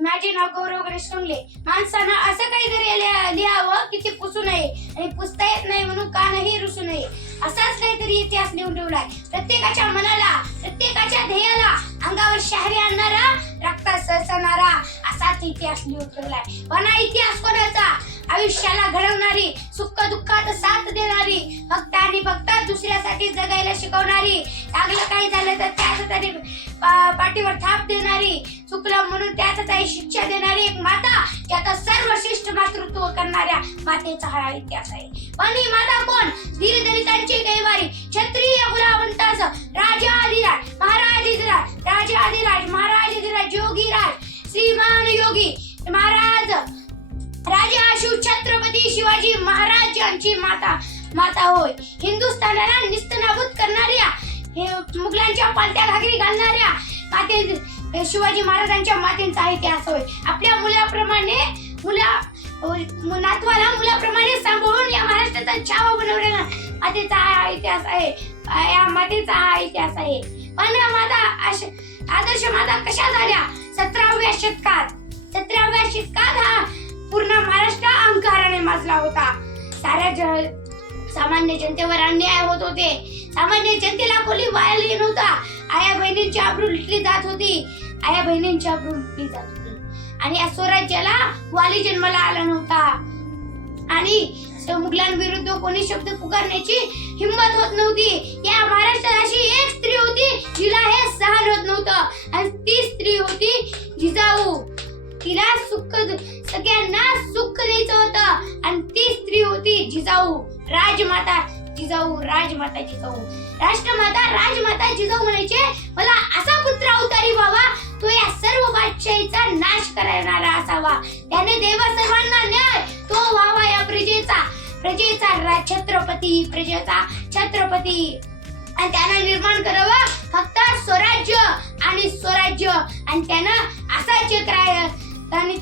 रंगले माणसानं असं काहीतरी लिहा- लिहावं की ते पुसू नये आणि पुसता येत नाही म्हणून कानही रुसू नये. असाच काहीतरी इतिहास लिहून ठेवलाय. प्रत्येकाच्या मनाला प्रत्येकाच्या ध्येयाला अंगावर शहरी आणणारा रक्तात सरसणारा असाच इतिहास लिहून ठेवलाय. पण हा इतिहास कोणाचा? आयुष्याला घडवणारी सुख दुःखात साथ देणारी फक्त आणि फक्त दुसऱ्यासाठी जगायला शिकवणारी चांगलं काही झालं तर त्यासाठी पा- पाठीवर थाप देणारी चुकलं म्हणून त्यासाठी शिक्षा देणारी एक माता याचा सर्वश्रेष्ठ मातृत्व करणाऱ्या मातेचा हा इतिहास आहे. पण ही माता कोण? दीनदलितांची कैवारी क्षत्रिय गुलावंतास राजा आदिराज महाराज आदिराज राजा आदिराज महाराज आदिराज योगीराज श्रीमान योगी महाराज राजा शिव छत्रपती शिवाजी महाराज यांची माता माता होय. हिंदुस्थानाला निस्तनाबूत करणाऱ्या हे मुघलांच्या पालत्या घागरी घालणाऱ्या माते शिवाजी महाराजांच्या मातेंचा इतिहास होय. आपल्या मुलाप्रमाणे मुला नातवाला मुलाप्रमाणे सांभाळून या महाराष्ट्राचा छावा बनवलेला मातेचा हा इतिहास आहे. या मातेचा हा इतिहास आहे. पण माता आदर्श माता कशा झाल्या? सतराव्या शतकात. सतराव्या शतकात हा पूर्ण महाराष्ट्र अहंकाराने माजला होता. साऱ्या ज- सामान्य जनतेवर अन्याय होत होते. सामान्य जनतेला कोणी वाया नव्हता. आया बहिणींची आबरू लुटली जात होती. आया बहिणींची आबरू लुटली जात होती. आणि या स्वराज्याला वाली जन्माला आला नव्हता. आणि मुघलांविरुद्ध कोणी शब्द पुकारण्याची हिंमत होत नव्हती. या महाराष्ट्रात अशी एक स्त्री होती जिला हे सहन होत नव्हतं. आणि ती स्त्री होती जिजाऊ. तिला सुख सगळ्यांना सुख द्यायचं होतं. आणि ती स्त्री होती जिजाऊ. राजमाता जिजाऊ राजमाता जिजाऊ. राष्ट्रमाता राजमाता जिजाऊ म्हणायचे मला असा पुत्र अवतारी व्हावा तो या सर्व बादशाहीचा नाश करणारा असावा. त्याने देवा सर्वांना न्याय तो व्हावा या प्रजेचा. प्रजेचा रा- छत्रपती प्रजेचा छत्रपती. आणि त्यांना निर्माण करावं फक्त स्वराज्य आणि स्वराज्य. आणि त्यानं असा चक्र आणि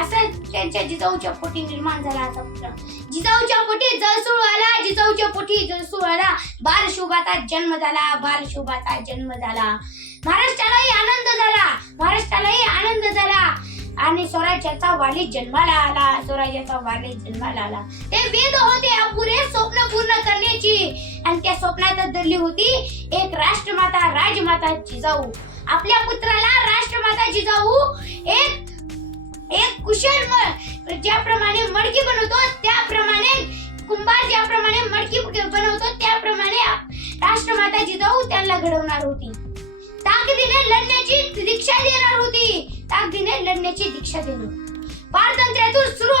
असं त्यांच्या जिजाऊच्या पोटी निर्माण झाला असा पुत्र. जिजाऊच्या पोटी जळसूळ आला जिजाऊच्या पोटी जळसूळ आला. बालशोभाचा जन्म झाला बालशोभाचा जन्म झाला. महाराष्ट्रालाही आनंद झाला महाराष्ट्रालाही आनंद झाला. आणि स्वराज्याचा वाली जन्माला आला स्वराज्याचा वाली जन्माला आला. ते वेद होते अपुरे स्वप्न पूर्ण करण्याची. आणि त्या स्वप्नात धरली होती एक राष्ट्रमाता राजमाता जिजाऊ. आपल्या पुत्राला राष्ट्रमाता जिजाऊ एक एक कुशल मळ. ज्याप्रमाणे मडकी बनवतो त्याप्रमाणे कुंभार ज्याप्रमाणे मडकी बनवतो त्याप्रमाणे राष्ट्रमाता जिजाऊ त्यांना घडवणार होती. ताकदीने लढण्याची दीक्षा देणार होती. ताकदीने लढण्याची दीक्षा देणार पारतंत्र्यातून सुरू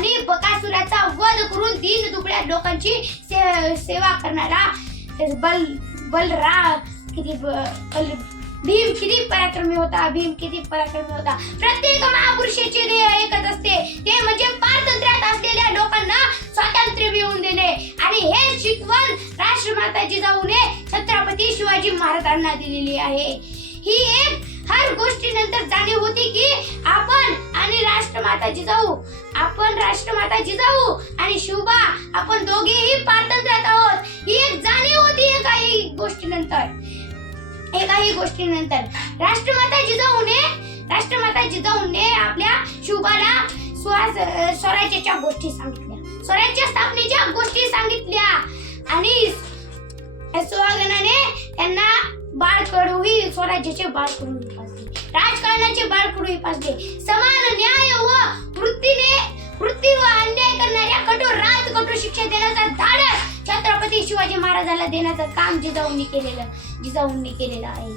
आणि बकासुराचा वध करून दीन दुबळ्या लोकांची से- सेवा करणारा बल बलरा किती बल भीम किती पराक्रमी होता भीम किती पराक्रमी होता. प्रत्येक महापुरुषाचे ध्येय एकच असते. ते म्हणजे पारतंत्र्यात असलेल्या लोकांना स्वातंत्र्य मिळवून देणे. आणि हे शिकवण राष्ट्रमाता जिजाऊने छत्रपती शिवाजी महाराजांना दिलेली आहे. ही एक हर गोष्टीनंतर जाणीव होती की आणि राष्ट्रमाता जिजाऊ आपण राष्ट्रमाता जिजाऊ आणि शिवबा आपण दोघेही पारतंत्र्यात आहोत. ही एक जाणीव होती एकाही गोष्टीनंतर. एकाही गोष्टीनंतर. राष्ट्रमाता जिजाऊने राष्ट्रमाता जिजाऊने आपल्या शिवबाला स्वराज्याच्या गोष्टी सांगितल्या. स्वराज्य स्थापनेच्या गोष्टी सांगितल्या. आणि सुहागनाने त्यांना बाळकडूही स्वराज्याचे बाळकडू पाजले राजकारणाचे बाळकडूही पासले समान न्याय व वृत्तीने वृत्ती व अन्याय करणाऱ्या कठोर राज कठोर शिक्षा देण्याचा धाडस छत्रपती शिवाजी महाराजाला देण्याचं काम जिजाऊंनी केलेलं जिजाऊंनी केलेलं आहे.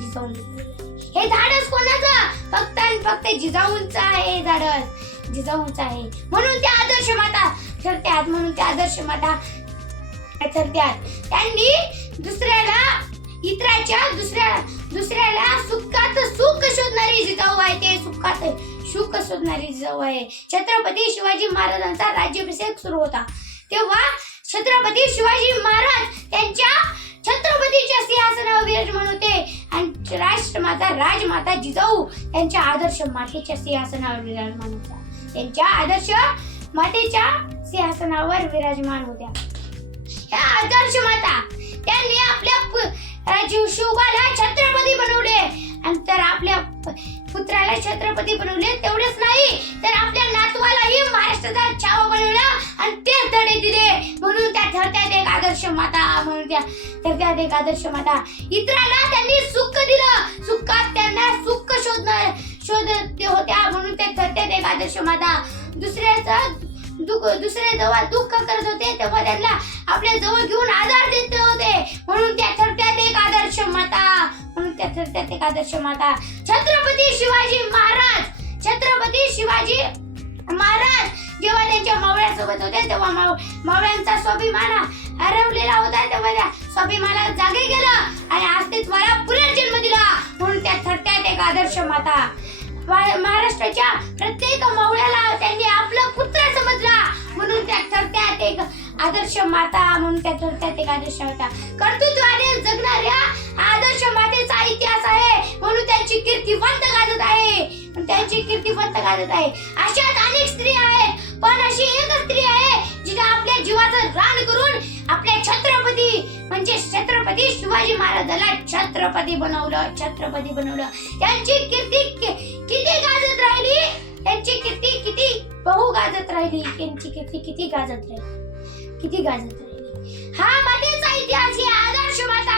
जिजाऊंनी हे धाडस कोणाचं? फक्त आणि फक्त जिजाऊंचं आहे धाडस. जिजाऊंचं आहे. म्हणून त्या आदर्श माता ठरत्यात म्हणून त्या आदर्श माता ठरत्यात. त्यांनी दुसऱ्याला इतराच्या दुसऱ्या दुसऱ्याला सुखात सुख शोधणारी जिजाऊ आहे ते सुखात सुख शोधणारी जिजाऊ आहे. छत्रपती शिवाजी महाराजांचा राज्याभिषेक सुरू होता. तेव्हा छत्रपती शिवाजी महाराज त्यांच्या छत्रपतीच्या सिंहासनावर विराजमान होते. आणि राष्ट्रमाता राजमाता जिजाऊ त्यांच्या आदर्श मातेच्या सिंहासनावर विराजमान होत्या. त्यांच्या आदर्श मातेच्या सिंहासनावर विराजमान होत्या. ह्या आदर्श माता आपल्याला छत्रपती बनवले तेवढेच नाही तर आपल्या नातवालाही महाराष्ट्राचा छावा बनवला आणि तेच धडे दिले. म्हणून त्या ठरत्यात एक आदर्श माता म्हणून त्या ठरत्यात एक आदर्श माता. इतरांना त्यांनी सुख दिलं. सुखात त्यांना सुख शोधणं शोधत होत्या. म्हणून त्या ठरत्यात एक आदर्श माता. दुसऱ्याचा दुःख दुसरे जेव्हा दुःख करत होते तेव्हा त्यांना आपल्या जवळ घेऊन आधार देत होते. म्हणून त्या ठरत्यात एक आदर्श माता. म्हणून त्या ठरत्यात एक आदर्श माता. छत्रपती शिवाजी महाराज. छत्रपती शिवाजी महाराज. जेव्हा त्यांच्या मावळ्यासोबत होते तेव्हा माव मावळ्यांचा स्वाभिमान हरवलेला होता. तेव्हा त्या स्वाभिमानाला जागे गेलं आणि अस्तित्वाला पुनर्जन्म दिला. म्हणून त्या ठरत्यात एक आदर्श माता महाराष्ट्राच्या प्रत्येक मावळ्याला त्यांनी आपला पुत्र समजला. म्हणून त्या ठरत्यात एक आदर्श माता म्हणून त्या ठरत्यात एक आदर्श होता कर्तृत्वाने जगणाऱ्या आदर्श माते इतिहास आहे. म्हणून त्यांची कीर्तिवंत गाजत आहे. त्यांची कीर्तिवंत गाजत आहे. अशाच अनेक स्त्री आहेत. पण अशी एक स्त्री आहे जिने आपल्या जीवाचं रान करून आपल्या छत्रपती म्हणजे छत्रपती शिवाजी महाराजाला छत्रपती बनवलं छत्रपती बनवलं. त्यांची कीर्ती किती गाजत राहिली? त्यांची कीर्ती किती? बहु गाजत राहिली. त्यांची कीर्ती किती गाजत राहिली? किती गाजत राहिली? हा मातेचा इतिहास ही आदर्श माता